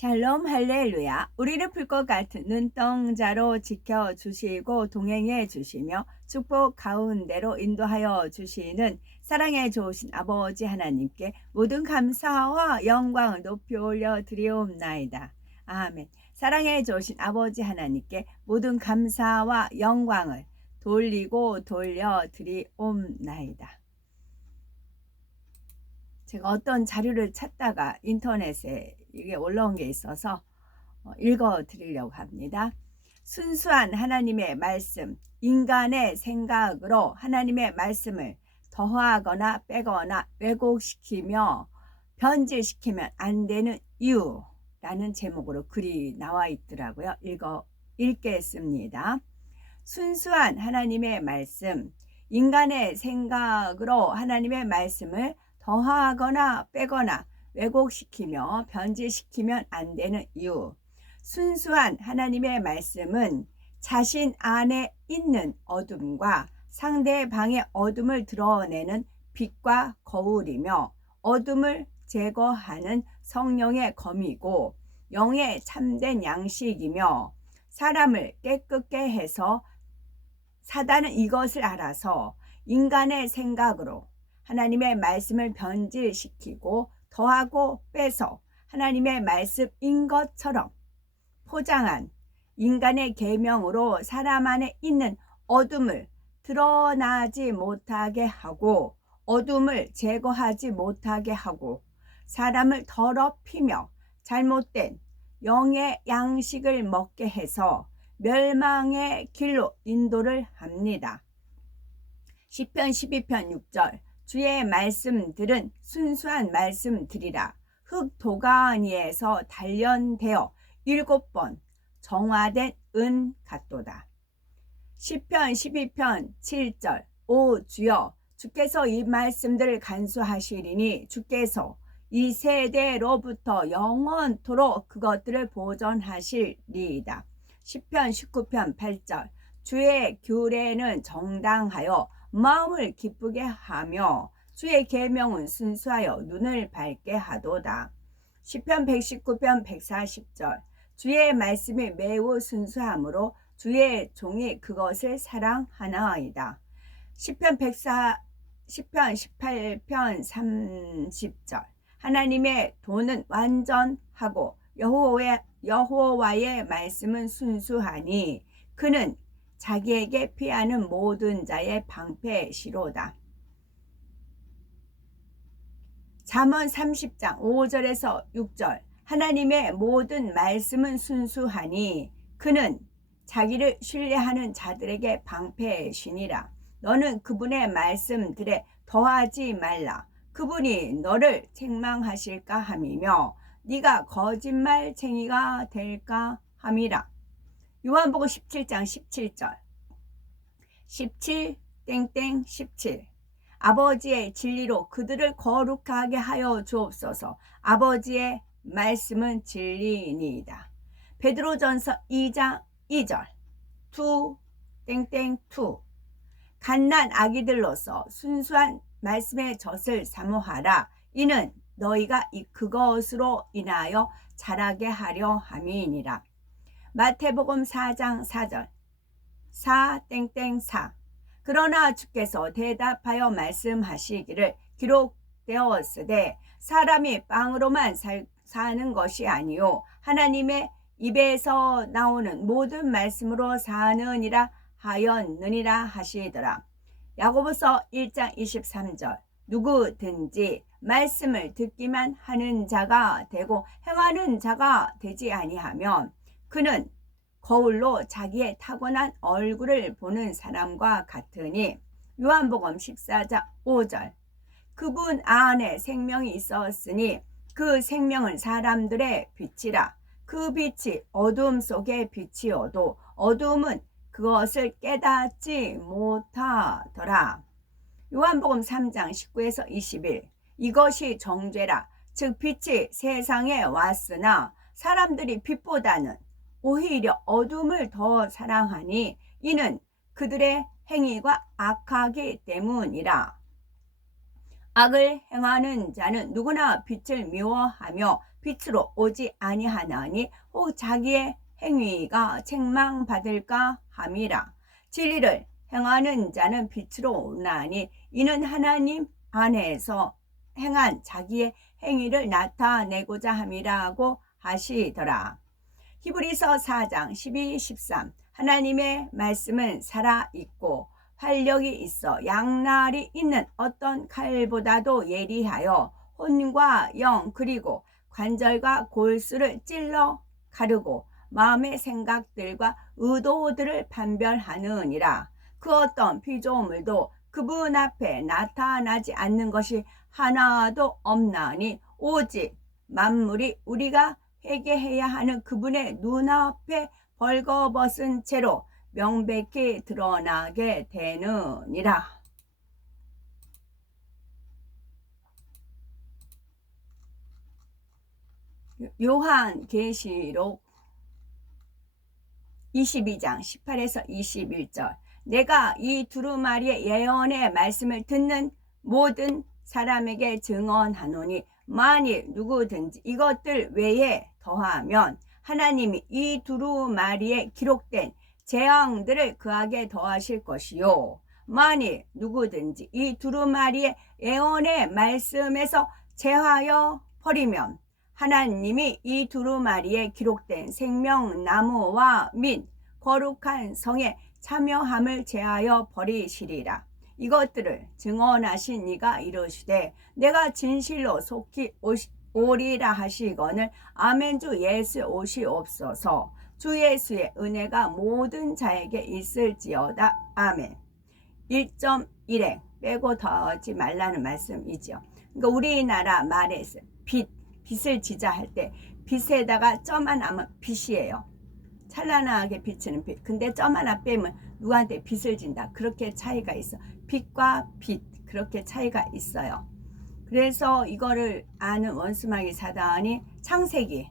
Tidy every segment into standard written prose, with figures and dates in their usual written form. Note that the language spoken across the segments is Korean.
샬롬 할렐루야. 우리를 풀 것 같은 눈동자로 지켜주시고 동행해 주시며 축복 가운데로 인도하여 주시는 사랑에 좋으신 아버지 하나님께 모든 감사와 영광을 높이 올려 드리옵나이다. 아멘. 사랑에 좋으신 아버지 하나님께 모든 감사와 영광을 돌리고 돌려 드리옵나이다. 제가 어떤 자료를 찾다가 인터넷에 이게 올라온 게 있어서 읽어 드리려고 합니다. 순수한 하나님의 말씀, 인간의 생각으로 하나님의 말씀을 더하거나 빼거나 왜곡시키며 변질시키면 안 되는 이유라는 제목으로 글이 나와 있더라고요. 읽겠습니다. 순수한 하나님의 말씀, 인간의 생각으로 하나님의 말씀을 더하거나 빼거나 왜곡시키며 변질시키면 안 되는 이유. 순수한 하나님의 말씀은 자신 안에 있는 어둠과 상대방의 어둠을 드러내는 빛과 거울이며 어둠을 제거하는 성령의 검이고 영의 참된 양식이며 사람을 깨끗게 해서 사단은 이것을 알아서 인간의 생각으로 하나님의 말씀을 변질시키고 더하고 빼서 하나님의 말씀인 것처럼 포장한 인간의 계명으로 사람 안에 있는 어둠을 드러나지 못하게 하고 어둠을 제거하지 못하게 하고 사람을 더럽히며 잘못된 영의 양식을 먹게 해서 멸망의 길로 인도를 합니다. 시편 12편 6절 주의 말씀들은 순수한 말씀들이라 흙 도가니에서 단련되어 7번 정화된 은 같도다. 시편 12편 7절 오 주여 주께서 이 말씀들을 간수하시리니 주께서 이 세대로부터 영원토록 그것들을 보존하시리이다. 시편 19편 8절 주의 규례는 정당하여 마음을 기쁘게 하며 주의 계명은 순수하여 눈을 밝게 하도다. 시편 119편 140절 주의 말씀이 매우 순수하므로 주의 종이 그것을 사랑하나이다. 시편 18편 30절 하나님의 도는 완전하고 여호와의 말씀은 순수하니 그는 자기에게 피하는 모든 자의 방패시로다. 잠언 30장 5절에서 6절 하나님의 모든 말씀은 순수하니 그는 자기를 신뢰하는 자들에게 방패시니라. 너는 그분의 말씀들에 더하지 말라. 그분이 너를 책망하실까 함이며 네가 거짓말쟁이가 될까 함이라. 요한복음 17장 17절 17 아버지의 진리로 그들을 거룩하게 하여 주옵소서. 아버지의 말씀은 진리니이다. 베드로전서 2장 2절 2 갓난 아기들로서 순수한 말씀의 젖을 사모하라. 이는 너희가 그것으로 인하여 자라게 하려 함이니라. 마태복음 4장 4절 4 그러나 주께서 대답하여 말씀하시기를 기록되었으되 사람이 빵으로만 사는 것이 아니요 하나님의 입에서 나오는 모든 말씀으로 사느니라 하였느니라 하시더라. 야고보서 1장 23절 누구든지 말씀을 듣기만 하는 자가 되고 행하는 자가 되지 아니하면 그는 거울로 자기의 타고난 얼굴을 보는 사람과 같으니. 요한복음 14장 5절 그분 안에 생명이 있었으니 그 생명은 사람들의 빛이라. 그 빛이 어둠 속에 비치어도 어둠은 그것을 깨닫지 못하더라. 요한복음 3장 19에서 21 이것이 정죄라. 즉 빛이 세상에 왔으나 사람들이 빛보다는 오히려 어둠을 더 사랑하니 이는 그들의 행위가 악하기 때문이라. 악을 행하는 자는 누구나 빛을 미워하며 빛으로 오지 아니하나니 혹 자기의 행위가 책망받을까 함이라. 진리를 행하는 자는 빛으로 오나니 이는 하나님 안에서 행한 자기의 행위를 나타내고자 함이라고 하시더라. 히브리서 4장 12, 13. 하나님의 말씀은 살아있고 활력이 있어 양날이 있는 어떤 칼보다도 예리하여 혼과 영 그리고 관절과 골수를 찔러 가르고 마음의 생각들과 의도들을 판별하느니라. 그 어떤 피조물도 그분 앞에 나타나지 않는 것이 하나도 없나니 오직 만물이 우리가 회개해야 하는 그분의 눈앞에 벌거벗은 채로 명백히 드러나게 되느니라. 요한계시록 22장 18에서 21절. 내가 이 두루마리의 예언의 말씀을 듣는 모든 사람에게 증언하노니 만일 누구든지 이것들 외에 더하면 하나님이 이 두루마리에 기록된 재앙들을 그에게 더하실 것이요 만일 누구든지 이 두루마리의 예언의 말씀에서 제하여 버리면 하나님이 이 두루마리에 기록된 생명나무와 및 거룩한 성에 참여함을 제하여 버리시리라. 이것들을 증언하신 이가 이르시되 내가 진실로 속히 오리라 하시거늘 아멘. 주 예수 오시옵소서. 주 예수의 은혜가 모든 자에게 있을지어다. 아멘. 1.1행 빼고 더하지 말라는 말씀이죠. 그러니까 우리나라 말에서 빛을 지자할 때 빛에다가 점 하나면 빛이에요. 찬란하게 비치는 빛. 근데 점 하나 빼면 누구한테 빛을 진다. 그렇게 차이가 있어. 빛과 빛, 그렇게 차이가 있어요. 그래서 이거를 아는 원수마귀 사단이 창세기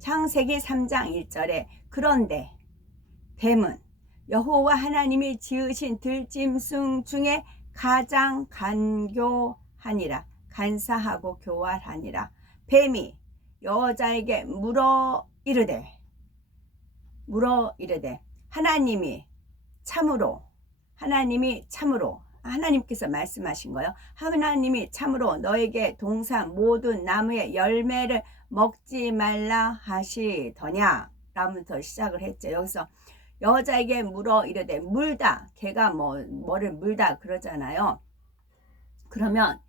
3장 1절에 그런데 뱀은 여호와 하나님이 지으신 들짐승 중에 가장 간교하니라. 간사하고 교활하니라. 뱀이 여자에게 물어 이르되 하나님이 참으로 하나님께서 말씀하신 거예요. 하나님이 참으로 너에게 동산 모든 나무의 열매를 먹지 말라 하시더냐 라면서 시작을 했죠. 여기서 여자에게 물어 이르되 물다. 걔가 뭐를 물다 그러잖아요. 그러면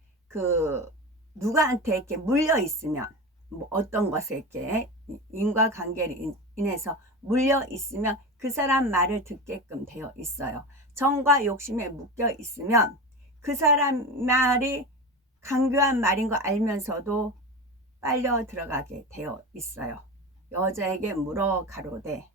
누구한테 이렇게 물려 있으면 어떤 것에 이렇게 인과관계를 인해서 물려 있으면 그 사람 말을 듣게끔 되어 있어요. 정과 욕심에 묶여 있으면 그 사람 말이 강교한 말인 거 알면서도 빨려 들어가게 되어 있어요. 여자에게 물어 가로되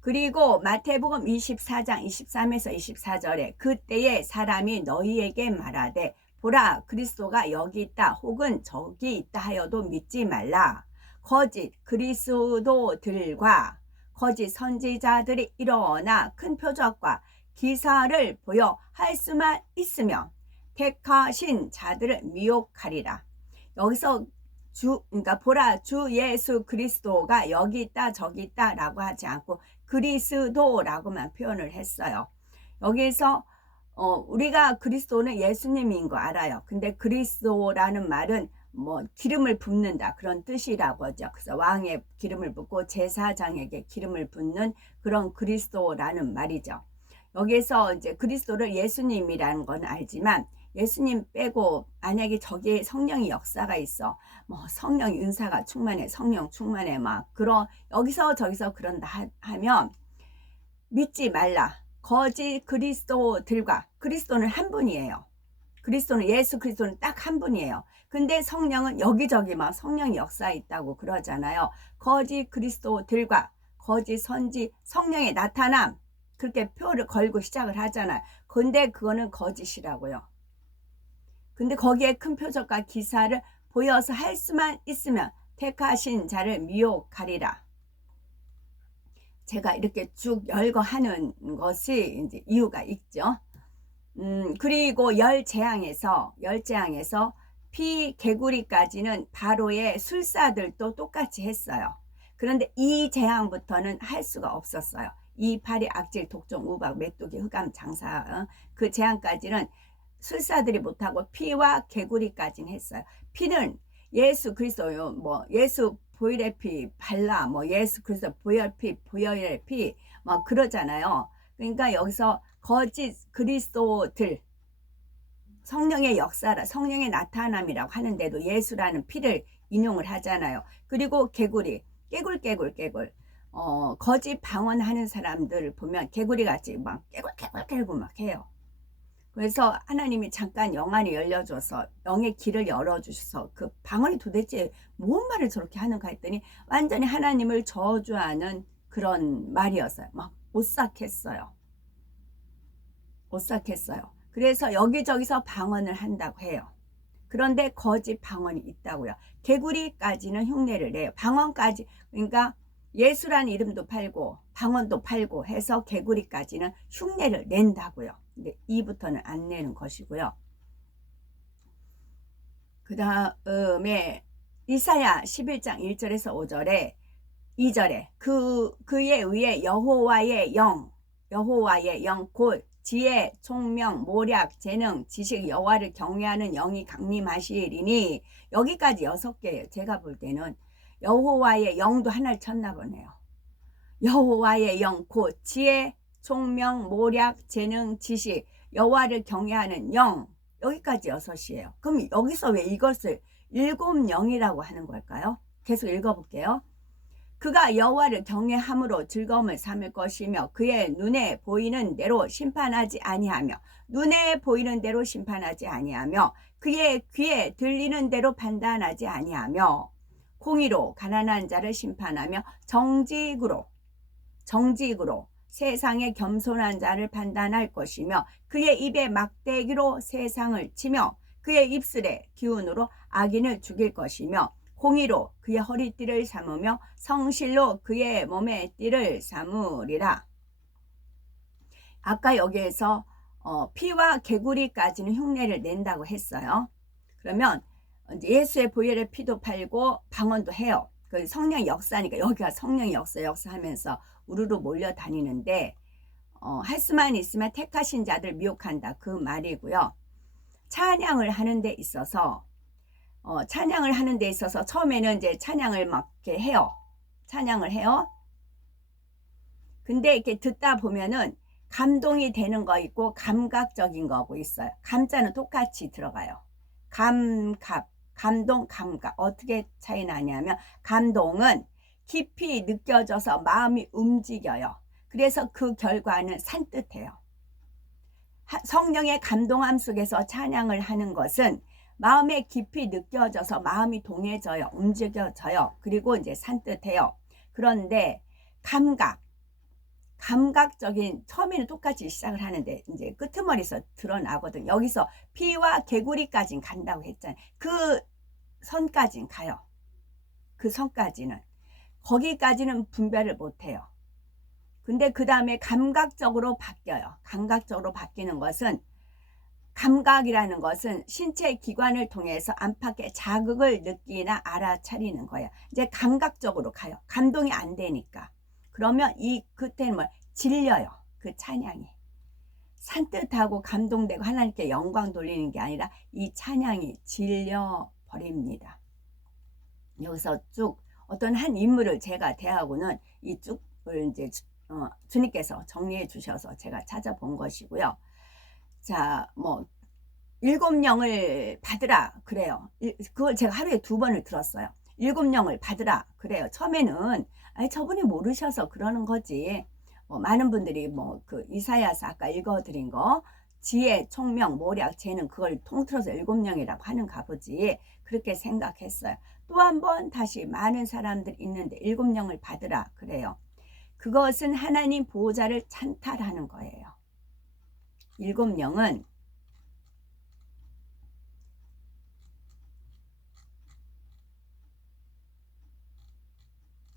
그리고 마태복음 24장 23에서 24절에 그때에 사람이 너희에게 말하되 보라 그리스도가 여기 있다 혹은 저기 있다 하여도 믿지 말라. 거짓 그리스도들과 거짓 선지자들이 일어나 큰 표적과 기사를 보여 할 수만 있으면 택하신 자들을 미혹하리라. 여기서 그러니까 보라 주 예수 그리스도가 여기 있다 저기 있다 라고 하지 않고 그리스도라고만 표현을 했어요. 여기서 우리가 그리스도는 예수님인 거 알아요. 근데 그리스도라는 말은 기름을 붓는다 그런 뜻이라고 하죠. 그래서 왕에 기름을 붓고 제사장에게 기름을 붓는 그런 그리스도라는 말이죠. 여기서 이제 그리스도를 예수님이라는 건 알지만 예수님 빼고 만약에 저기에 성령의 역사가 있어 성령 은사가 충만해 성령 충만해 여기서 저기서 그런다 하면 믿지 말라. 거짓 그리스도들과 그리스도는 한 분이에요. 그리스도는 예수 그리스도는 딱 한 분이에요. 근데 성령은 여기저기 성령의 역사 있다고 그러잖아요. 거짓 그리스도들과 거짓 선지 성령의 나타남 그렇게 표를 걸고 시작을 하잖아요. 근데 그거는 거짓이라고요. 근데 거기에 큰 표적과 기사를 보여서 할 수만 있으면 택하신 자를 미혹하리라. 제가 이렇게 쭉 열거하는 것이 이제 이유가 있죠. 그리고 열재앙에서 피 개구리까지는 바로의 술사들도 똑같이 했어요. 그런데 이 재앙부터는 할 수가 없었어요. 이 파리 악질 독종 우박 메뚜기 흑암 장사 그 재앙까지는 술사들이 못하고 피와 개구리까지는 했어요. 피는 예수 그리스도요, 뭐 예수 보혈의 피 발라, 뭐 예수 그리스도 보혈의 피 뭐 그러잖아요. 그러니까 여기서 거짓 그리스도들, 성령의 역사라, 성령의 나타남이라고 하는데도 예수라는 피를 인용을 하잖아요. 그리고 개구리, 깨굴 거짓 방언하는 사람들 보면 개구리 같이 막 깨굴 막 해요. 그래서 하나님이 잠깐 영안이 열려줘서, 영의 길을 열어주셔서 그 방언이 도대체 뭔 말을 저렇게 하는가 했더니 완전히 하나님을 저주하는 그런 말이었어요. 막 오싹했어요. 그래서 여기저기서 방언을 한다고 해요. 그런데 거짓 방언이 있다고요. 개구리까지는 흉내를 내요. 방언까지, 그러니까 예수라는 이름도 팔고 방언도 팔고 해서 개구리까지는 흉내를 낸다고요. 근데 이부터는 안 내는 것이고요. 그 다음에 이사야 11장 1절에서 5절에 2절에 그에 의해 여호와의 영 곧 지혜, 총명, 모략, 재능, 지식, 여호와를 경외하는 영이 강림하시리니, 여기까지 6개예요. 제가 볼 때는 여호와의 영도 하나를 쳤나 보네요. 여호와의 영 곧 지혜, 총명, 모략, 재능, 지식, 여호와를 경외하는 영, 여기까지 6이에요. 그럼 여기서 왜 이것을 7영이라고 하는 걸까요? 계속 읽어볼게요. 그가 여호와를 경외함으로 즐거움을 삼을 것이며 그의 눈에 보이는 대로 심판하지 아니하며 그의 귀에 들리는 대로 판단하지 아니하며 공의로 가난한 자를 심판하며 정직으로 세상의 겸손한 자를 판단할 것이며 그의 입에 막대기로 세상을 치며 그의 입술에 기운으로 악인을 죽일 것이며 공의로 그의 허리띠를 삼으며 성실로 그의 몸의 띠를 삼으리라. 아까 여기에서 피와 개구리까지는 흉내를 낸다고 했어요. 그러면 예수의 보혈의 피도 팔고 방언도 해요. 그 성령 역사니까 여기가 성령 역사하면서 우르르 몰려다니는데 할 수만 있으면 택하신 자들 미혹한다, 그 말이고요. 찬양을 하는 데 있어서 처음에는 이제 찬양을 막 이렇게 해요. 근데 이렇게 듣다 보면은 감동이 되는 거 있고 감각적인 거고 있어요. 감자는 똑같이 들어가요. 감동, 감각. 어떻게 차이 나냐면 감동은 깊이 느껴져서 마음이 움직여요. 그래서 그 결과는 산뜻해요. 성령의 감동함 속에서 찬양을 하는 것은 마음에 깊이 느껴져서 마음이 동해져요. 움직여져요. 그리고 이제 산뜻해요. 그런데 감각적인, 처음에는 똑같이 시작을 하는데 이제 끄트머리에서 드러나거든. 여기서 피와 개구리까지는 간다고 했잖아요. 그 선까지는 가요. 그 선까지는. 거기까지는 분별을 못해요. 근데 그 다음에 감각적으로 바뀌어요. 감각적으로 바뀌는 것은, 감각이라는 것은 신체 기관을 통해서 안팎의 자극을 느끼나 알아차리는 거예요. 이제 감각적으로 가요. 감동이 안 되니까. 그러면 그때는 질려요. 그 찬양이. 산뜻하고 감동되고 하나님께 영광 돌리는 게 아니라 이 찬양이 질려버립니다. 여기서 쭉 어떤 한 인물을 제가 대하고는 이 쭉을 이제 주님께서 정리해 주셔서 제가 찾아본 것이고요. 자, 7영을 받으라 그래요. 그걸 제가 하루에 2번을 들었어요. 7영을 받으라 그래요. 처음에는 저분이 모르셔서 그러는 거지. 많은 분들이 그 이사야서 아까 읽어드린 거 지혜, 총명, 모략, 재능, 그걸 통틀어서 7영이라고 하는가 보지, 그렇게 생각했어요. 또 한 번 다시 많은 사람들이 있는데 7영을 받으라 그래요. 그것은 하나님 보호자를 찬탈하는 거예요. 7영은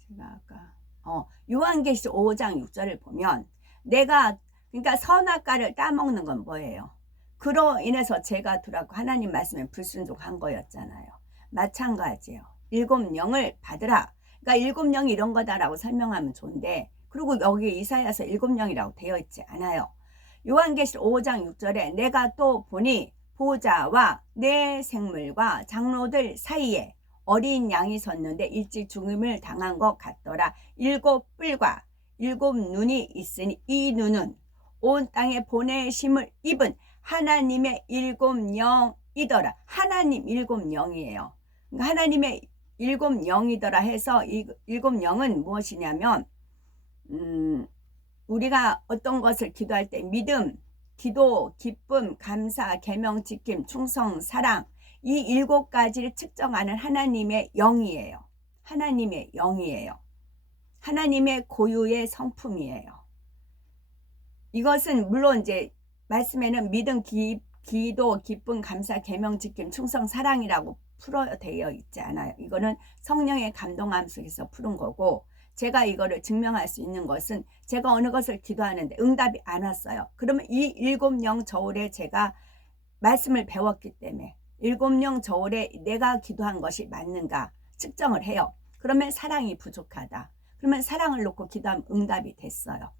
제가 아까 요한계시록 5장 6절을 보면 내가 그러니까 선악과를 따먹는 건 뭐예요? 그로 인해서 죄가 들어가고 하나님 말씀에 불순종한 거였잖아요. 마찬가지예요. 일곱 영을 받으라. 그러니까 일곱 영이 이런 거다라고 설명하면 좋은데 그리고 여기 이사야서 일곱 영이라고 되어 있지 않아요. 요한계시록 5장 6절에 내가 또 보니 보좌와 내 생물과 장로들 사이에 어린 양이 섰는데 일찍 죽음을 당한 것 같더라. 일곱 뿔과 일곱 눈이 있으니 이 눈은 온 땅에 보내심을 입은 하나님의 일곱 영이더라. 하나님 일곱 영이에요. 그러니까 하나님의 일곱 영이더라 해서 이 일곱 영은 무엇이냐면 우리가 어떤 것을 기도할 때 믿음, 기도, 기쁨, 감사, 계명, 지킴, 충성, 사랑 이 일곱 가지를 측정하는 하나님의 영이에요. 하나님의 영이에요. 하나님의 고유의 성품이에요. 이것은 물론 이제 말씀에는 믿음, 기도, 기쁨, 감사, 계명, 지킴, 충성, 사랑이라고 풀어되어 있지 않아요. 이거는 성령의 감동함 속에서 푸른 거고 제가 이거를 증명할 수 있는 것은 제가 어느 것을 기도하는데 응답이 안 왔어요. 그러면 이 일곱 영 저울에 제가 말씀을 배웠기 때문에 일곱 영 저울에 내가 기도한 것이 맞는가 측정을 해요. 그러면 사랑이 부족하다. 그러면 사랑을 놓고 기도하면 응답이 됐어요.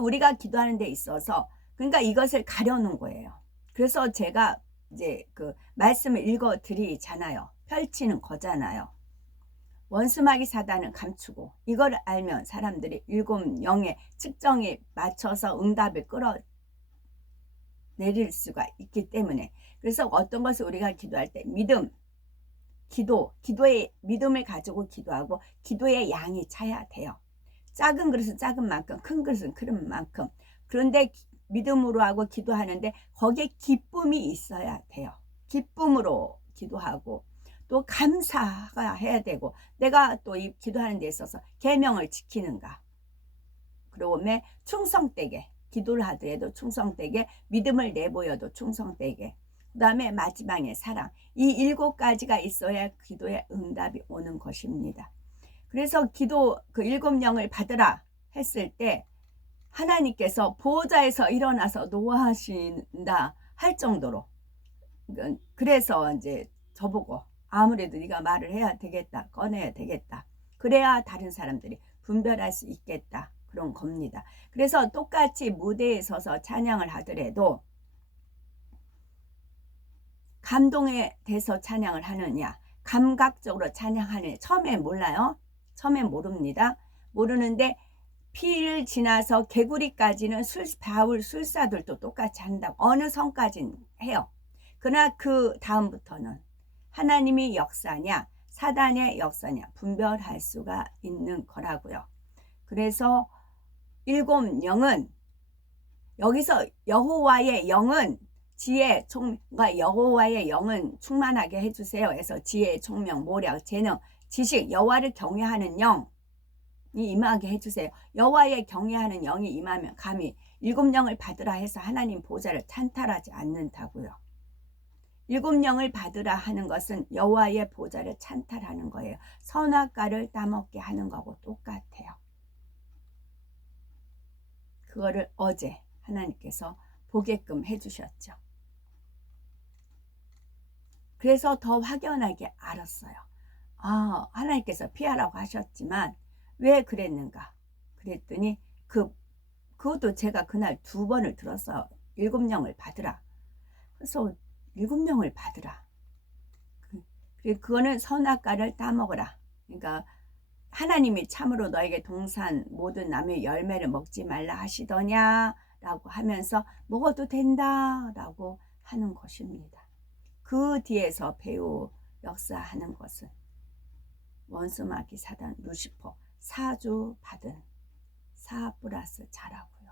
우리가 기도하는 데 있어서 그러니까 이것을 가려놓은 거예요. 그래서 제가 이제 그 말씀을 읽어 드리잖아요. 펼치는 거잖아요. 원수마귀 사단은 감추고 이걸 알면 사람들이 일곱 영의 측정에 맞춰서 응답을 끌어내릴 수가 있기 때문에 그래서 어떤 것을 우리가 기도할 때 믿음, 기도의 믿음을 가지고 기도하고 기도의 양이 차야 돼요. 작은 그릇은 작은 만큼 큰 그릇은 큰 만큼 그런데 믿음으로 하고 기도하는데 거기에 기쁨이 있어야 돼요. 기쁨으로 기도하고 또 감사가 해야 되고 내가 또 이 기도하는 데 있어서 계명을 지키는가 그리고 충성되게 기도를 하더라도 충성되게 믿음을 내보여도 충성되게 그 다음에 마지막에 사랑 이 일곱 가지가 있어야 기도에 응답이 오는 것입니다. 그래서 기도 그 일곱 영을 받으라 했을 때 하나님께서 보호자에서 일어나서 노하신다 할 정도로 그래서 이제 저보고 아무래도 네가 말을 해야 되겠다 꺼내야 되겠다 그래야 다른 사람들이 분별할 수 있겠다 그런 겁니다. 그래서 똑같이 무대에 서서 찬양을 하더라도 감동에 대해서 찬양을 하느냐 감각적으로 찬양하느냐 처음에 몰라요. 처음에 모릅니다. 모르는데 피를 지나서 개구리까지는 바울 술사들도 똑같이 한다고 어느 성까지는 해요. 그러나 그 다음부터는 하나님이 역사냐 사단의 역사냐 분별할 수가 있는 거라고요. 그래서 일곱 영은 여기서 여호와의 영은 지혜, 총명과 여호와의 영은 충만하게 해주세요. 그래서 지혜, 총명, 모략, 재능, 지식, 여호와를 경외하는 영이 임하게 해주세요. 여호와의 경외하는 영이 임하면 감히 일곱 영을 받으라 해서 하나님 보좌를 찬탈하지 않는다고요. 일곱 영을 받으라 하는 것은 여호와의 보좌를 찬탈하는 거예요. 선악과를 따먹게 하는 거하고 똑같아요. 그거를 어제 하나님께서 보게끔 해주셨죠. 그래서 더 확연하게 알았어요. 하나님께서 피하라고 하셨지만 왜 그랬는가 그랬더니 그것도 제가 그날 2번을 들었어요. 일곱 영을 받으라. 그래서 일곱 영을 받으라. 그거는 선악과를 따먹으라. 그러니까 하나님이 참으로 너에게 동산 모든 나무의 열매를 먹지 말라 하시더냐 라고 하면서 먹어도 된다 라고 하는 것입니다. 그 뒤에서 배우 역사하는 것은 원수마귀 사단 루시퍼 사주 받은 4 플러스 자라고요.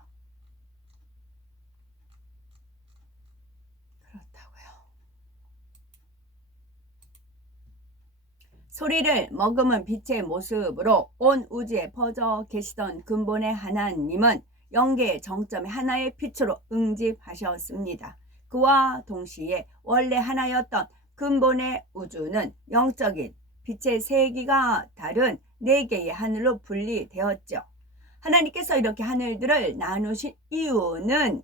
그렇다고요. 소리를 머금은 빛의 모습으로 온 우주에 퍼져 계시던 근본의 하나님은 영계의 정점의 하나의 빛으로 응집하셨습니다. 그와 동시에 원래 하나였던 근본의 우주는 영적인 빛의 세기가 다른 4개의 하늘로 분리되었죠. 하나님께서 이렇게 하늘들을 나누신 이유는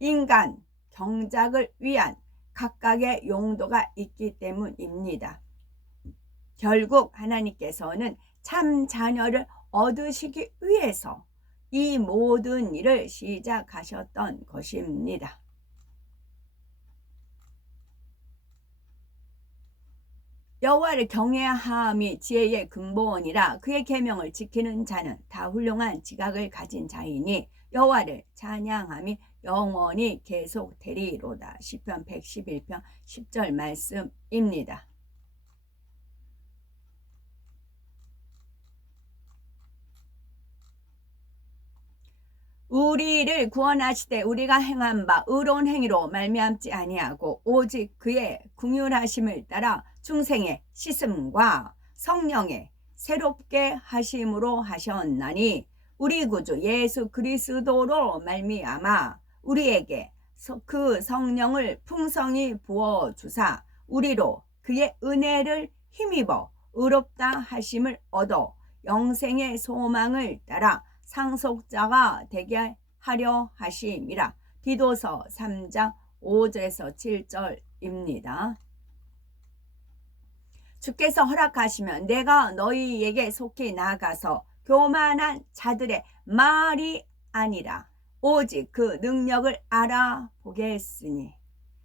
인간 경작을 위한 각각의 용도가 있기 때문입니다. 결국 하나님께서는 참 자녀를 얻으시기 위해서 이 모든 일을 시작하셨던 것입니다. 여호와를 경외함이 지혜의 근본이라 그의 계명을 지키는 자는 다 훌륭한 지각을 가진 자이니 여호와를 찬양함이 영원히 계속되리로다. 시편 111편 10절 말씀입니다. 우리를 구원하시되 우리가 행한 바 의로운 행위로 말미암지 아니하고 오직 그의 긍휼하심을 따라 중생의 씻음과 성령의 새롭게 하심으로 하셨나니 우리 구주 예수 그리스도로 말미암아 우리에게 그 성령을 풍성히 부어 주사 우리로 그의 은혜를 힘입어 의롭다 하심을 얻어 영생의 소망을 따라 상속자가 되게 하려 하심이라. 디도서 3장 5절에서 7절입니다. 주께서 허락하시면 내가 너희에게 속히 나아가서 교만한 자들의 말이 아니라 오직 그 능력을 알아보겠으니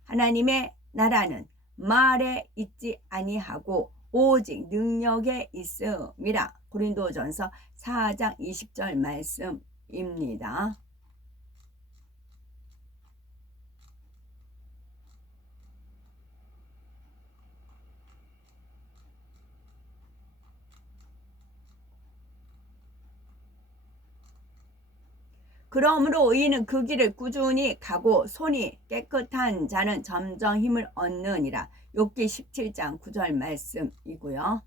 하나님의 나라는 말에 있지 아니하고 오직 능력에 있음이라. 고린도전서 4장 20절 말씀입니다. 그러므로 의인은 그 길을 꾸준히 가고 손이 깨끗한 자는 점점 힘을 얻느니라. 욥기 17장 9절 말씀이고요.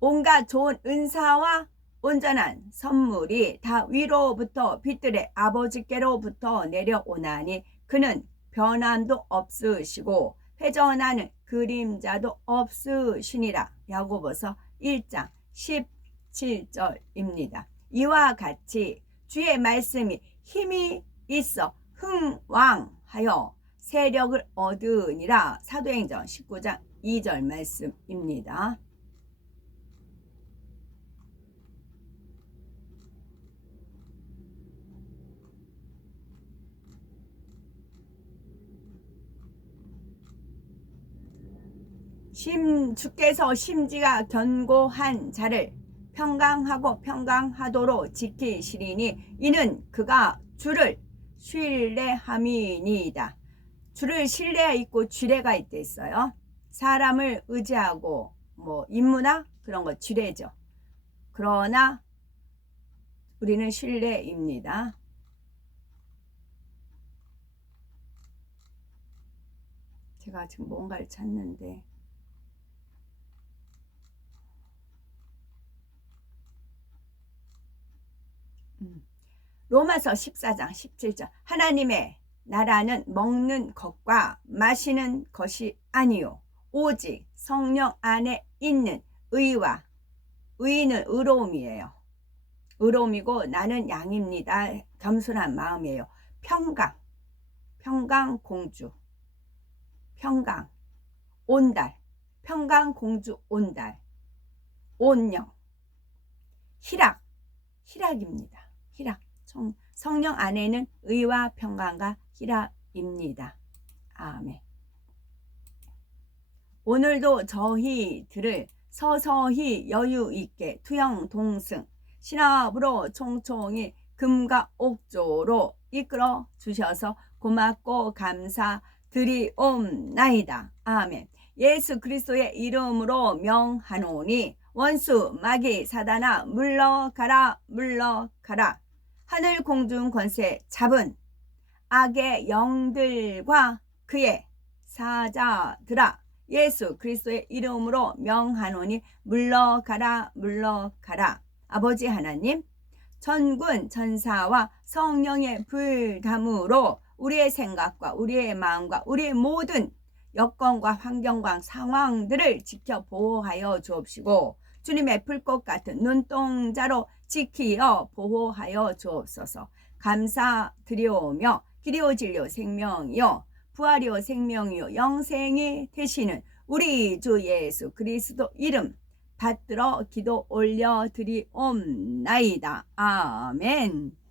온갖 좋은 은사와 온전한 선물이 다 위로부터 빛들의 아버지께로부터 내려오나니 그는 변함도 없으시고 회전하는 그림자도 없으시니라. 야고보서 1장 17절입니다. 이와 같이 주의 말씀이 힘이 있어 흥왕하여 세력을 얻으니라. 사도행전 19장 2절 말씀입니다. 주께서 심지가 견고한 자를 평강하고 평강하도록 지키시리니 이는 그가 주를 신뢰함이니이다. 주를 신뢰하고 지뢰가 있대 있어요. 사람을 의지하고 인문학 그런 거 지뢰죠. 그러나 우리는 신뢰입니다. 제가 지금 뭔가를 찾는데 로마서 14장 17절 하나님의 나라는 먹는 것과 마시는 것이 아니요 오직 성령 안에 있는 의인은 의로움이에요. 의로움이고 나는 양입니다. 겸손한 마음이에요. 평강 공주 평강 온달 평강 공주 온달 온영 희락입니다. 희락 성령 안에는 의와 평강과 희락입니다. 아멘. 오늘도 저희들을 서서히 여유 있게 투영 동승 신압으로 총총히 금과 옥조로 이끌어 주셔서 고맙고 감사드리옵나이다. 아멘. 예수 그리스도의 이름으로 명하노니 원수 마귀 사단아 물러가라 물러가라. 하늘 공중 권세 잡은 악의 영들과 그의 사자들아 예수 그리스도의 이름으로 명하노니 물러가라 물러가라. 아버지 하나님 천군 천사와 성령의 불담으로 우리의 생각과 우리의 마음과 우리의 모든 여건과 환경과 상황들을 지켜 보호하여 주옵시고 주님의 불꽃 같은 눈동자로 지키어 보호하여 주옵소서. 감사드리오며 길이요 진리요 생명이요 부활이요 생명이요 영생이 되시는 우리 주 예수 그리스도 이름 받들어 기도 올려드리옵나이다. 아멘.